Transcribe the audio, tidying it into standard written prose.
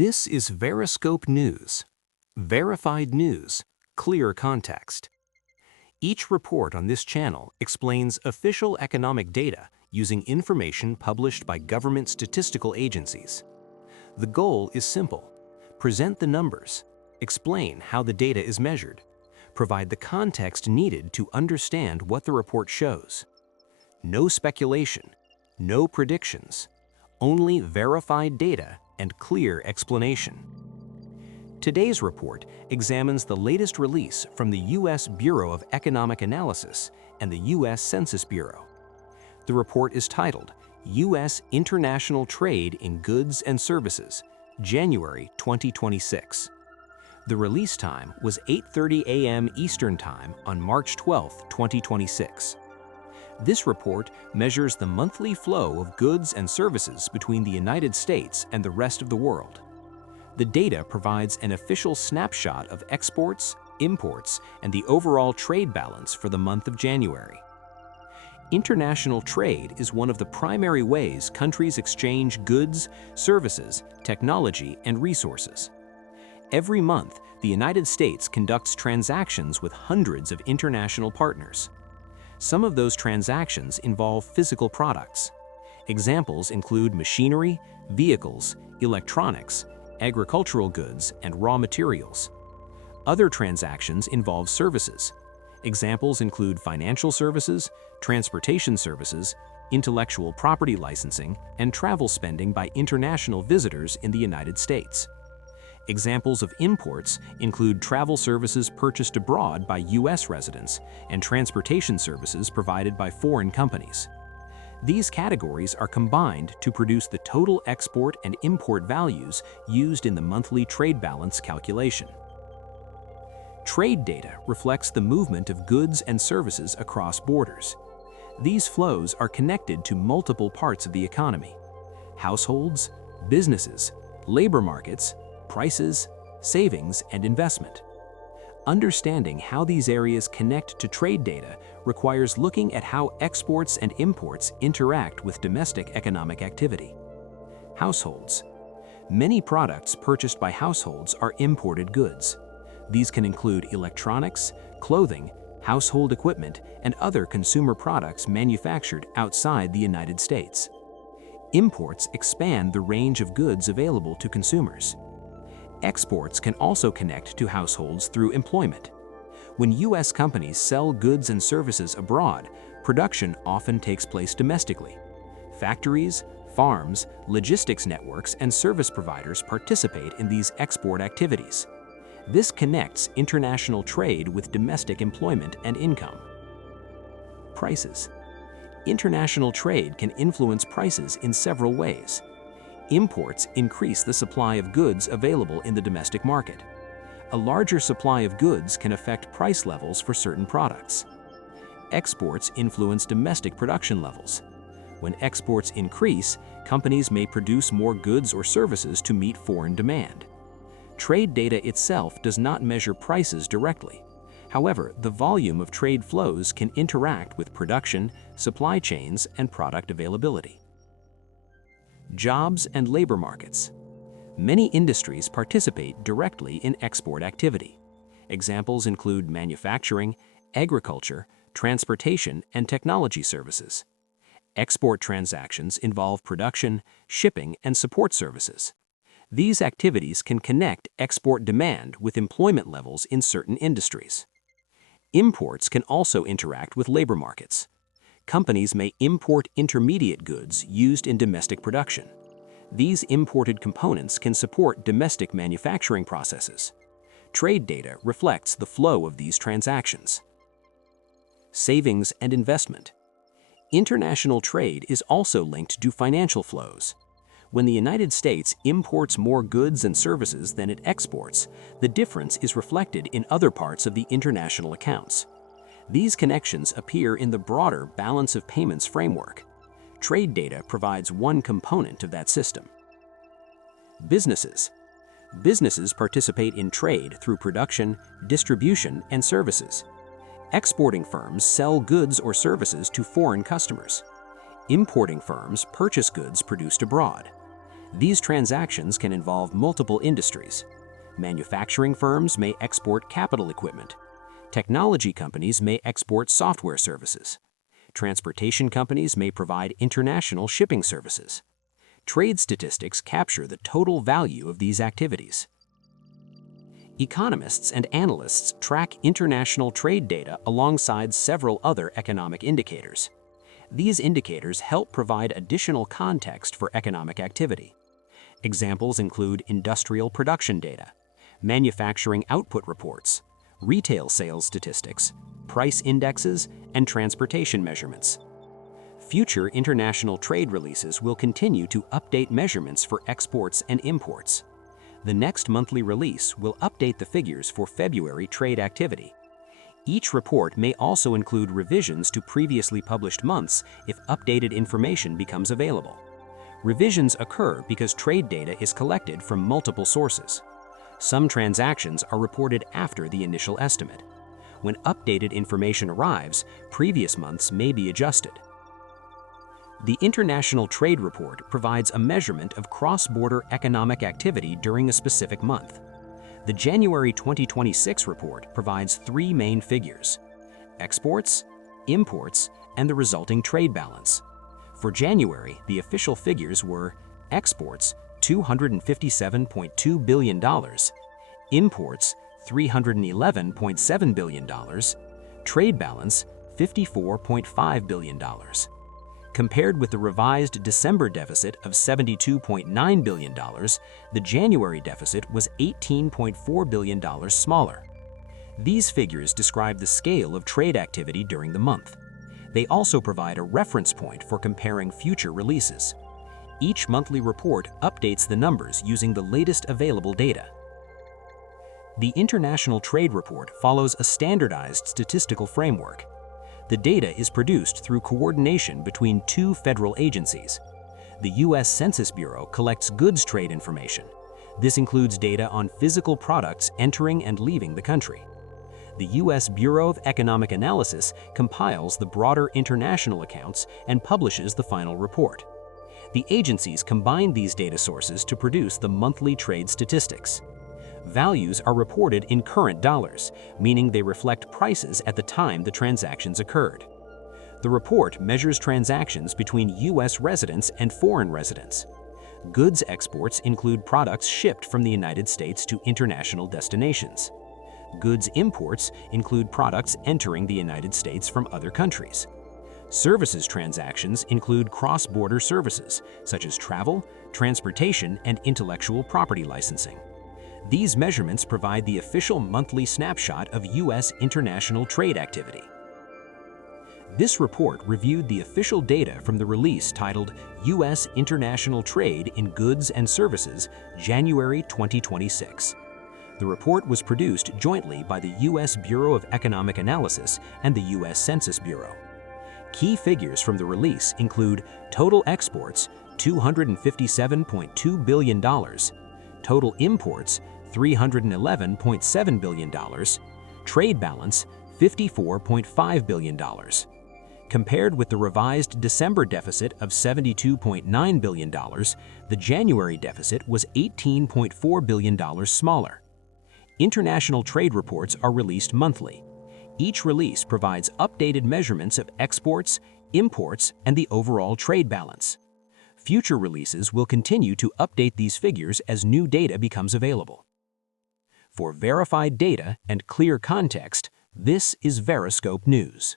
This is Veriscope News. Verified news, clear context. Each report on this channel explains official economic data using information published by government statistical agencies. The goal is simple: present the numbers, explain how the data is measured, provide the context needed to understand what the report shows. No speculation, no predictions, only verified data and clear explanation. Today's report examines the latest release from the U.S. Bureau of Economic Analysis and the U.S. Census Bureau. The report is titled U.S. International Trade in Goods and Services, January 2026. The release time was 8:30 a.m. Eastern Time on March 12, 2026. This report measures the monthly flow of goods and services between the United States and the rest of the world. The data provides an official snapshot of exports, imports, and the overall trade balance for the month of January. International trade is one of the primary ways countries exchange goods, services, technology, and resources. Every month, the United States conducts transactions with hundreds of international partners. Some of those transactions involve physical products. Examples include machinery, vehicles, electronics, agricultural goods, and raw materials. Other transactions involve services. Examples include financial services, transportation services, intellectual property licensing, and travel spending by international visitors in the United States. Examples of imports include travel services purchased abroad by U.S. residents and transportation services provided by foreign companies. These categories are combined to produce the total export and import values used in the monthly trade balance calculation. Trade data reflects the movement of goods and services across borders. These flows are connected to multiple parts of the economy: households, businesses, labor markets, prices, savings, and investment. Understanding how these areas connect to trade data requires looking at how exports and imports interact with domestic economic activity. Households. Many products purchased by households are imported goods. These can include electronics, clothing, household equipment, and other consumer products manufactured outside the United States. Imports expand the range of goods available to consumers. Exports can also connect to households through employment. When U.S. companies sell goods and services abroad, production often takes place domestically. Factories, farms, logistics networks, and service providers participate in these export activities. This connects international trade with domestic employment and income. Prices. International trade can influence prices in several ways. Imports increase the supply of goods available in the domestic market. A larger supply of goods can affect price levels for certain products. Exports influence domestic production levels. When exports increase, companies may produce more goods or services to meet foreign demand. Trade data itself does not measure prices directly. However, the volume of trade flows can interact with production, supply chains, and product availability. Jobs and labor markets. Many industries participate directly in export activity. Examples include manufacturing, agriculture, transportation, and technology services. Export transactions involve production, shipping, and support services. These activities can connect export demand with employment levels in certain industries. Imports can also interact with labor markets. Companies may import intermediate goods used in domestic production. These imported components can support domestic manufacturing processes. Trade data reflects the flow of these transactions. Savings and investment. International trade is also linked to financial flows. When the United States imports more goods and services than it exports, the difference is reflected in other parts of the international accounts. These connections appear in the broader balance of payments framework. Trade data provides one component of that system. Businesses. Businesses participate in trade through production, distribution, and services. Exporting firms sell goods or services to foreign customers. Importing firms purchase goods produced abroad. These transactions can involve multiple industries. Manufacturing firms may export capital equipment. Technology companies may export software services. Transportation companies may provide international shipping services. Trade statistics capture the total value of these activities. Economists and analysts track international trade data alongside several other economic indicators. These indicators help provide additional context for economic activity. Examples include industrial production data, manufacturing output reports, retail sales statistics, price indexes, and transportation measurements. Future international trade releases will continue to update measurements for exports and imports. The next monthly release will update the figures for February trade activity. Each report may also include revisions to previously published months if updated information becomes available. Revisions occur because trade data is collected from multiple sources. Some transactions are reported after the initial estimate. When updated information arrives, previous months may be adjusted. The International Trade Report provides a measurement of cross-border economic activity during a specific month. The January 2026 report provides three main figures: exports, imports, and the resulting trade balance. For January, the official figures were exports, $257.2 billion, imports, $311.7 billion, trade balance, $54.5 billion. Compared with the revised December deficit of $72.9 billion, the January deficit was $18.4 billion smaller. These figures describe the scale of trade activity during the month. They also provide a reference point for comparing future releases. Each monthly report updates the numbers using the latest available data. The International Trade Report follows a standardized statistical framework. The data is produced through coordination between two federal agencies. The U.S. Census Bureau collects goods trade information. This includes data on physical products entering and leaving the country. The U.S. Bureau of Economic Analysis compiles the broader international accounts and publishes the final report. The agencies combine these data sources to produce the monthly trade statistics. Values are reported in current dollars, meaning they reflect prices at the time the transactions occurred. The report measures transactions between U.S. residents and foreign residents. Goods exports include products shipped from the United States to international destinations. Goods imports include products entering the United States from other countries. Services transactions include cross-border services, such as travel, transportation, and intellectual property licensing. These measurements provide the official monthly snapshot of U.S. international trade activity. This report reviewed the official data from the release titled U.S. International Trade in Goods and Services, January 2026. The report was produced jointly by the U.S. Bureau of Economic Analysis and the U.S. Census Bureau. Key figures from the release include total exports, $257.2 billion, total imports, $311.7 billion, trade balance, $54.5 billion. Compared with the revised December deficit of $72.9 billion, the January deficit was $18.4 billion smaller. International trade reports are released monthly. Each release provides updated measurements of exports, imports, and the overall trade balance. Future releases will continue to update these figures as new data becomes available. For verified data and clear context, this is Veriscope News.